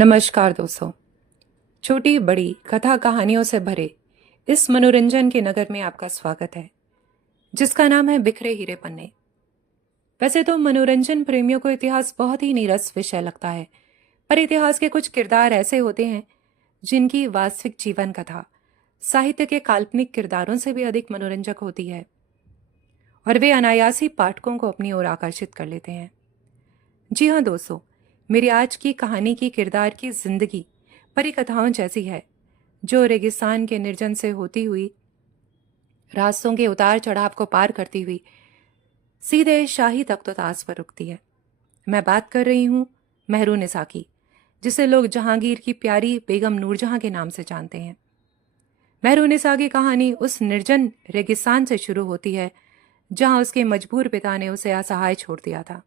नमस्कार दोस्तों। छोटी बड़ी कथा कहानियों से भरे इस मनोरंजन के नगर में आपका स्वागत है, जिसका नाम है बिखरे हीरे पन्ने। वैसे तो मनोरंजन प्रेमियों को इतिहास बहुत ही नीरस विषय लगता है, पर इतिहास के कुछ किरदार ऐसे होते हैं जिनकी वास्तविक जीवन कथा साहित्य के काल्पनिक किरदारों से भी अधिक मनोरंजक होती है और वे अनायासी पाठकों को अपनी ओर आकर्षित कर लेते हैं। जी हाँ दोस्तों, मेरी आज की कहानी की किरदार की जिंदगी परी कथाओं जैसी है, जो रेगिस्तान के निर्जन से होती हुई रास्तों के उतार चढ़ाव को पार करती हुई सीधे शाही तख्तोताज पर रुकती है। मैं बात कर रही हूँ मेहरुनिसा की, जिसे लोग जहांगीर की प्यारी बेगम नूरजहां के नाम से जानते हैं। मेहरुनिसा की कहानी उस निर्जन रेगिस्तान से शुरू होती है जहां उसके मजबूर पिता ने उसे असहाय छोड़ दिया था।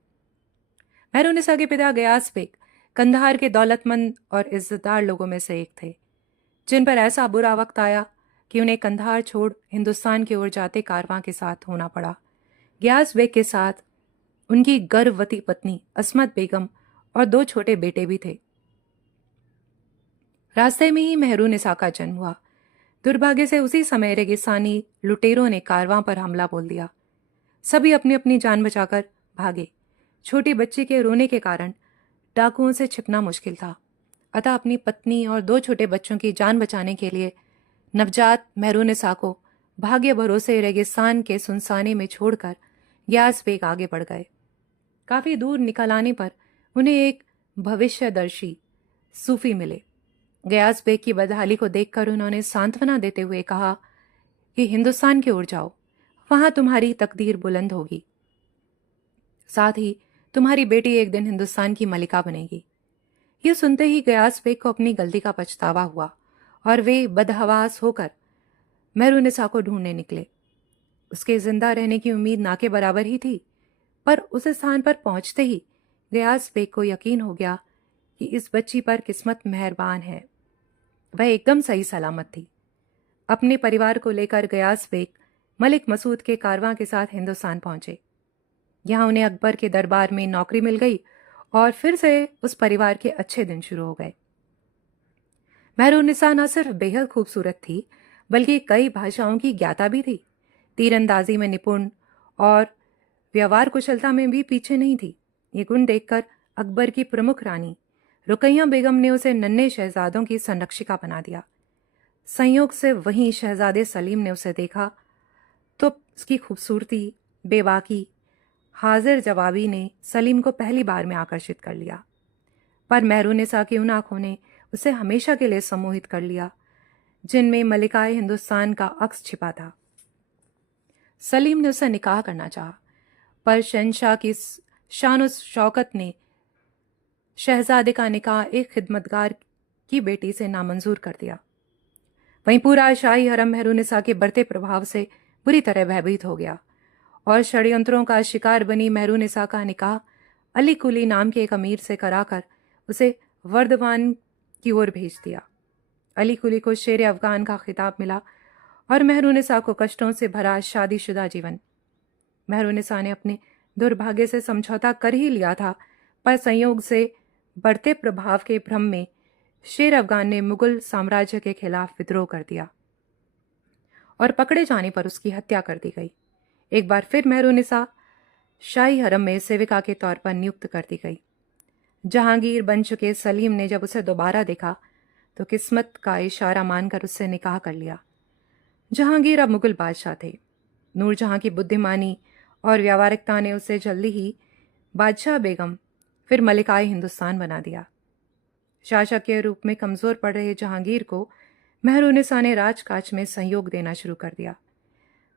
मेहरुनिसा के पिता गयास बेग कंधार के दौलतमंद और इज्जतदार लोगों में से एक थे, जिन पर ऐसा बुरा वक्त आया कि उन्हें कंधार छोड़ हिंदुस्तान की ओर जाते कारवां के साथ होना पड़ा। गयास बेग के साथ उनकी गर्भवती पत्नी अस्मत बेगम और 2 छोटे बेटे भी थे। रास्ते में ही मेहरुनिसा का जन्म हुआ। दुर्भाग्य से उसी समय रेगिस्तानी लुटेरों ने कारवां पर हमला बोल दिया। सभी अपनी अपनी जान बचाकर भागे। छोटी बच्ची के रोने के कारण डाकुओं से छिपना मुश्किल था, अतः अपनी पत्नी और 2 छोटे बच्चों की जान बचाने के लिए नवजात मेहरुनिसा को भाग्य भरोसे रेगिस्तान के सुनसाने में छोड़कर गयास बेग आगे बढ़ गए। काफी दूर निकल आने पर उन्हें एक भविष्यदर्शी सूफी मिले। गयास बेग की बदहाली को देखकर उन्होंने सांत्वना देते हुए कहा कि हिंदुस्तान की ओर जाओ, वहां तुम्हारी तकदीर बुलंद होगी, साथ ही तुम्हारी बेटी एक दिन हिंदुस्तान की मलिका बनेगी। ये सुनते ही गयास बेग को अपनी गलती का पछतावा हुआ और वे बदहवास होकर मेहरुनिसा को ढूंढने निकले। उसके जिंदा रहने की उम्मीद ना के बराबर ही थी, पर उस स्थान पर पहुंचते ही गयास बेग को यकीन हो गया कि इस बच्ची पर किस्मत मेहरबान है। वह एकदम सही सलामत थी। अपने परिवार को लेकर गयास बेग मलिक मसूद के कारवां के साथ हिंदुस्तान पहुंचे। यहां उन्हें अकबर के दरबार में नौकरी मिल गई और फिर से उस परिवार के अच्छे दिन शुरू हो गए। मेहरुनिसा न सिर्फ बेहद खूबसूरत थी, बल्कि कई भाषाओं की ज्ञाता भी थी। तीरंदाजी में निपुण और व्यवहार कुशलता में भी पीछे नहीं थी। ये गुण देखकर अकबर की प्रमुख रानी रुकैया बेगम ने उसे नन्हे शहजादों की संरक्षिका बना दिया। संयोग से वहीं शहजादे सलीम ने उसे देखा तो उसकी खूबसूरती, बेबाकी, हाजिर जवाबी ने सलीम को पहली बार में आकर्षित कर लिया। पर मेहरुनिसा की उन आंखों ने उसे हमेशा के लिए सम्मोहित कर लिया, जिनमें मलिकाए हिंदुस्तान का अक्स छिपा था। सलीम ने उसे निकाह करना चाहा, पर शहंशाह की शान शौकत ने शहजादे का निकाह एक खिदमतगार की बेटी से नामंजूर कर दिया। वहीं पूरा शाही हरम मेहरुनिसा के बढ़ते प्रभाव से बुरी तरह भयभीत हो गया और षड्यंत्रों का शिकार बनी मेहरुनिसा का निकाह अली कुली नाम के एक अमीर से कराकर उसे वर्धमान की ओर भेज दिया। अली कुली को शेर अफगान का खिताब मिला और मेहरुनिसा को कष्टों से भरा शादीशुदा जीवन। मेहरुनिसा ने अपने दुर्भाग्य से समझौता कर ही लिया था, पर संयोग से बढ़ते प्रभाव के भ्रम में शेर अफगान ने मुगल साम्राज्य के खिलाफ विद्रोह कर दिया और पकड़े जाने पर उसकी हत्या कर दी गई। एक बार फिर मेहरुनिसा शाही हरम में सेविका के तौर पर नियुक्त कर दी गई। जहांगीर बन चुके सलीम ने जब उसे दोबारा देखा तो किस्मत का इशारा मानकर उससे निकाह कर लिया। जहांगीर अब मुगल बादशाह थे। नूरजहां की बुद्धिमानी और व्यावहारिकता ने उसे जल्दी ही बादशाह बेगम फिर मलिकाए हिंदुस्तान बना दिया। शासक के रूप में कमजोर पड़ रहे जहांगीर को मेहरुनिसा ने राजकाज में सहयोग देना शुरू कर दिया।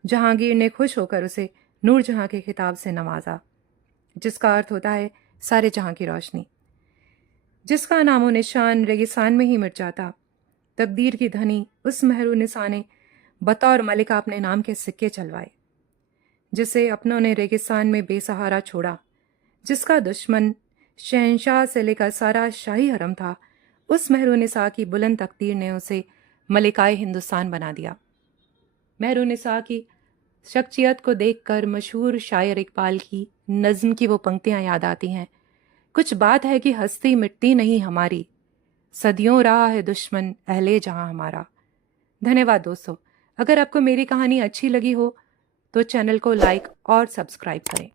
जहांगीर ने खुश होकर उसे नूरजहां के खिताब से नवाजा, जिसका अर्थ होता है सारे जहां की रोशनी, जिसका नामो निशान रेगिस्तान में ही मिट जाता। तकदीर की धनी उस मेहरुनिसा ने बतौर मलिका अपने नाम के सिक्के चलवाए। जिसे अपनों ने रेगिस्तान में बेसहारा छोड़ा, जिसका दुश्मन शहंशाह से लेकर सारा शाही हरम था, उस मेहरुनिसा की बुलंद तकदीर ने उसे मलिकाए हिंदुस्तान बना दिया। मेहरुनिसा की शख्सियत को देखकर मशहूर शायर इकबाल की नज्म की वो पंक्तियां याद आती हैं। कुछ बात है कि हस्ती मिटती नहीं हमारी, सदियों रहा है दुश्मन अहले जहां हमारा। धन्यवाद दोस्तों। अगर आपको मेरी कहानी अच्छी लगी हो तो चैनल को लाइक और सब्सक्राइब करें।